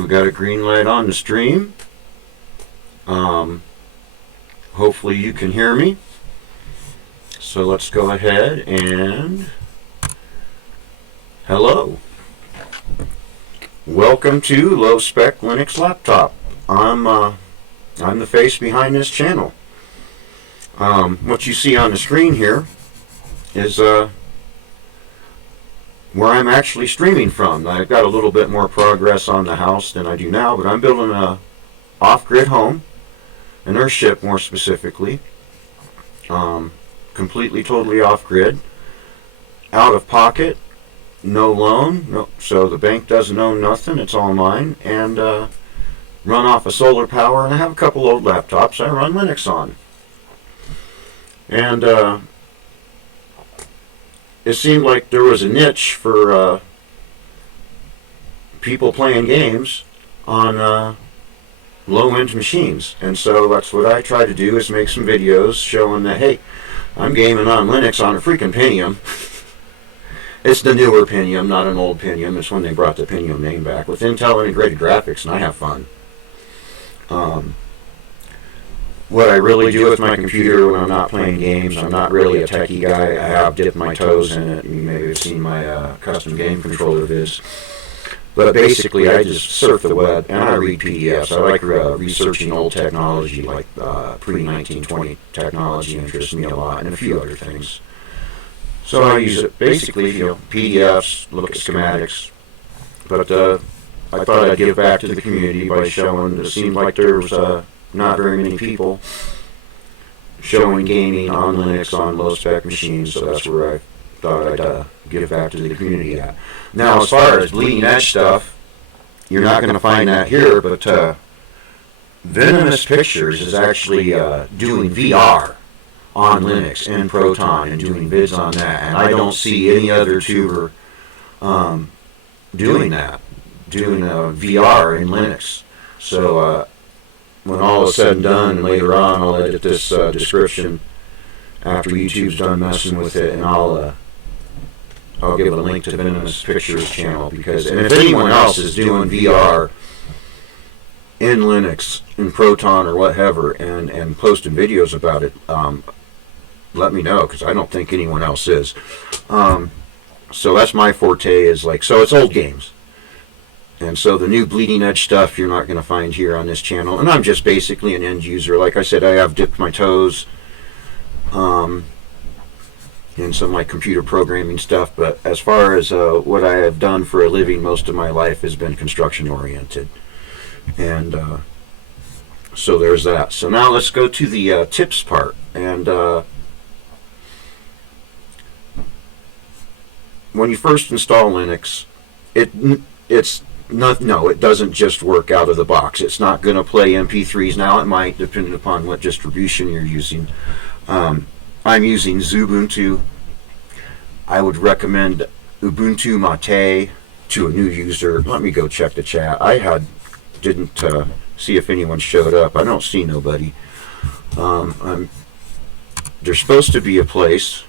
Alright, we got a green light on the stream. Hopefully you can hear me. So let's go ahead and hello. Welcome to Low Spec Linux Laptop. I'm the face behind this channel. What you see on the screen here is where I'm actually streaming from. I've got a little bit more progress on the house than I do now, but I'm building a off-grid home, an Earthship more specifically, completely, totally off-grid, out of pocket, no loan, so the bank doesn't own nothing, it's all mine, and run off of solar power, and I have a couple old laptops I run Linux on. And it seemed like there was a niche for people playing games on low-end machines, and so that's what I try to do, is make some videos showing that, hey, I'm gaming on Linux on a freaking Pentium. It's the newer Pentium, not an old Pentium. It's when they brought the Pentium name back with Intel integrated graphics, and I have fun. What I really do with my computer when I'm not playing games, I'm not really a techie guy. I have dipped my toes in it. You may have seen my custom game controller vids. But basically, I just surf the web and I read PDFs. I like researching old technology, like pre-1920 technology interests me a lot, and a few other things. So I use it basically, PDFs, look at schematics. But I thought I'd give back to the community by showing it seemed like there was not very many people showing gaming on Linux on low-spec machines, so that's where I thought I'd give back to the community at. Now, as far as bleeding-edge stuff, you're not going to find that here, but Venomous Pictures is actually doing VR on Linux and Proton and doing vids on that, and I don't see any other tuber doing that, doing VR in Linux. So when all is said and done, and later on I'll edit this description after YouTube's done messing with it, and I'll give a link to Venomous Pictures channel, because, and if anyone else is doing VR in Linux, in Proton or whatever, and posting videos about it, let me know, because I don't think anyone else is. So that's my forte, is like, so it's old games. And so the new bleeding edge stuff you're not going to find here on this channel. And I'm just basically an end user. Like I said, I have dipped my toes in some like computer programming stuff. But as far as what I have done for a living most of my life has been construction oriented. And so there's that. So now let's go to the tips part. And when you first install Linux, it's not, no, it doesn't just work out of the box. It's not going to play MP3s. Now it might, depending upon what distribution you're using. I'm using Ubuntu. I would recommend Ubuntu Mate to a new user. Let me go check the chat. I didn't see if anyone showed up. I don't see nobody. There's supposed to be a place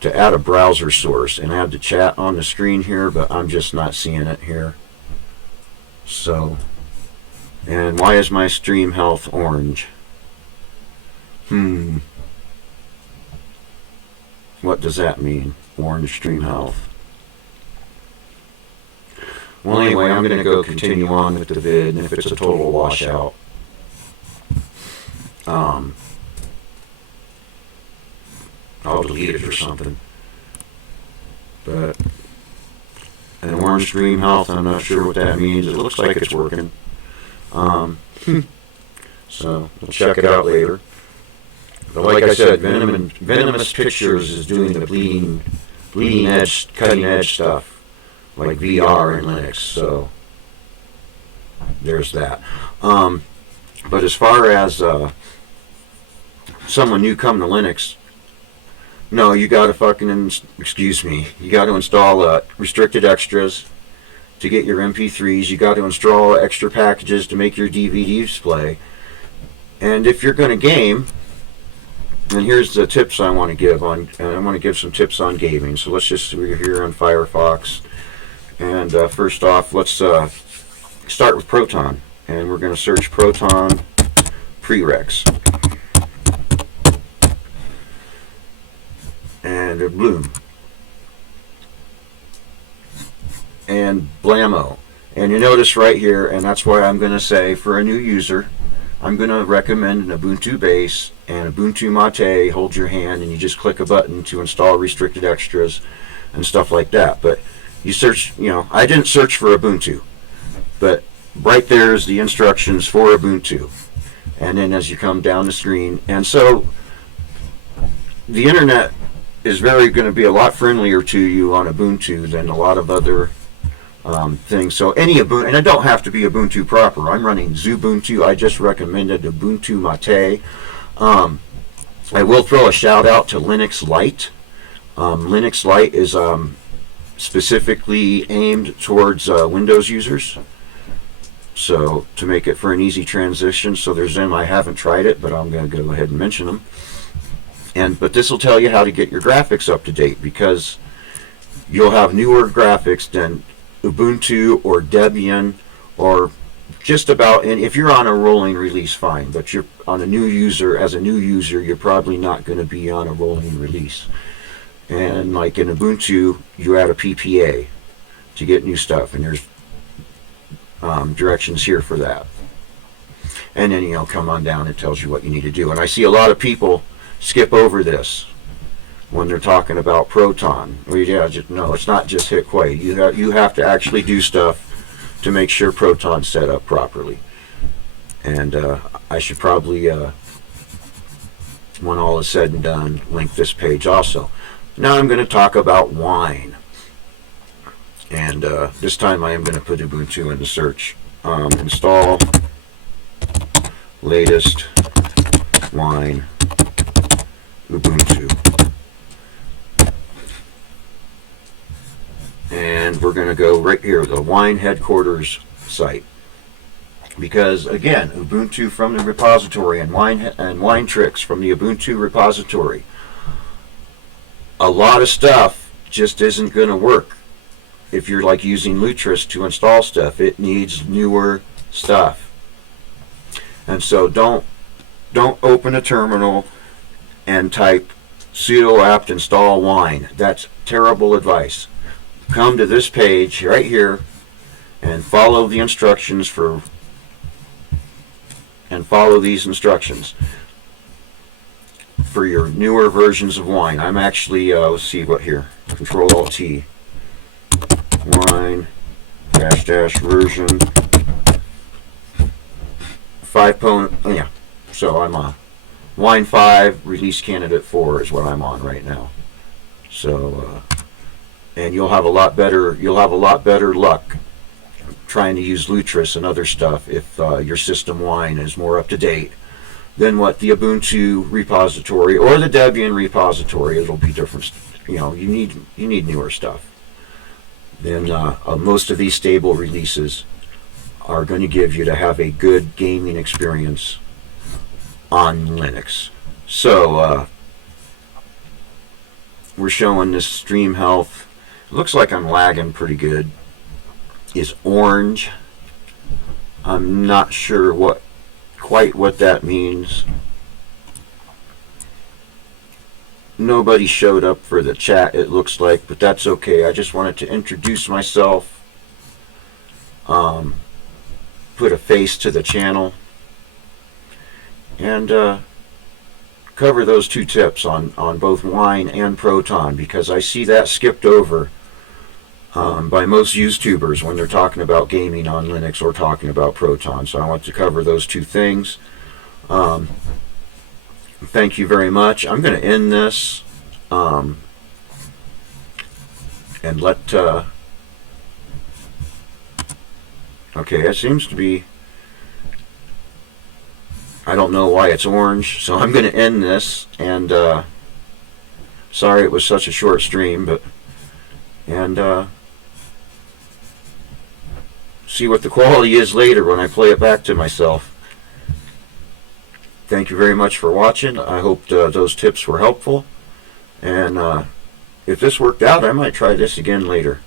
to add a browser source and add the chat on the screen here, but I'm just not seeing it here. So, and why is my stream health orange? What does that mean? Orange stream health. Well, anyway, I'm going to go continue on with the vid, and if it's a total washout, I'll delete it or something. But an orange stream health, I'm not sure what that means. It looks like it's working. So we'll check it out later. But like I said, Venomous Pictures is doing the bleeding edge, cutting edge stuff, like VR and Linux. So there's that. But as far as someone new coming to Linux, no, you got to fucking, you got to install restricted extras to get your MP3s. You got to install extra packages to make your DVDs play. And if you're going to game, and here's the tips I want to give on, I want to give some tips on gaming. So let's just, we're here on Firefox. And first off, let's start with Proton, and we're going to search Proton Prereqs. And bloom. And blammo. And you notice right here, and that's why I'm going to say for a new user, I'm going to recommend an Ubuntu base and Ubuntu Mate. Hold your hand and you just click a button to install restricted extras and stuff like that. But you search, I didn't search for Ubuntu, but right there is the instructions for Ubuntu. And then as you come down the screen, and so the internet is going to be a lot friendlier to you on Ubuntu than a lot of other things. So any Ubuntu, and it don't have to be Ubuntu proper. I'm running Xubuntu. I just recommended Ubuntu Mate. I will throw a shout out to Linux Lite. Linux Lite is specifically aimed towards Windows users. So to make it for an easy transition, so there's them. I haven't tried it, but I'm going to go ahead and mention them. But this will tell you how to get your graphics up to date, because you'll have newer graphics than Ubuntu or Debian or just about. And if you're on a rolling release, fine. But you're on a new user. As a new user, you're probably not going to be on a rolling release. And like in Ubuntu, you add a PPA to get new stuff, and there's directions here for that. And then come on down. It tells you what you need to do. And I see a lot of people skip over this when they're talking about Proton. Well, yeah, no, it's not just hit quit. You have to actually do stuff to make sure Proton's set up properly. And I should probably, when all is said and done, link this page also. Now I'm going to talk about Wine. And this time I am going to put Ubuntu in the search. Install latest Wine Ubuntu. And we're going to go right here, the Wine headquarters site. Because again, Ubuntu from the repository and Wine Tricks from the Ubuntu repository. A lot of stuff just isn't going to work. If you're like using Lutris to install stuff, it needs newer stuff. And so don't open a terminal and type sudo apt install wine. That's terrible advice. Come to this page right here and follow the instructions follow these instructions for your newer versions of Wine. I'm actually let's see what here. Control-Alt-T. Wine version 5. Yeah. So I'm on Wine 5 release candidate 4 is what I'm on right now. So and you'll have a lot better luck trying to use Lutris and other stuff if your system Wine is more up to date than what the Ubuntu repository or the Debian repository. It'll be different. You need newer stuff. Then most of these stable releases are going to give you to have a good gaming experience on Linux. So we're showing this stream health. It looks like I'm lagging pretty good. Is orange. I'm not sure quite what that means. Nobody showed up for the chat, it looks like, but that's okay. I just wanted to introduce myself, put a face to the channel, and cover those two tips on both Wine and Proton, because I see that skipped over by most YouTubers when they're talking about gaming on Linux or talking about Proton. So I want to cover those two things. Thank you very much. I'm going to end this and let okay, it seems to be, I don't know why it's orange, so I'm going to end this. And sorry it was such a short stream, but see what the quality is later when I play it back to myself. Thank you very much for watching. I hope those tips were helpful. And if this worked out, I might try this again later.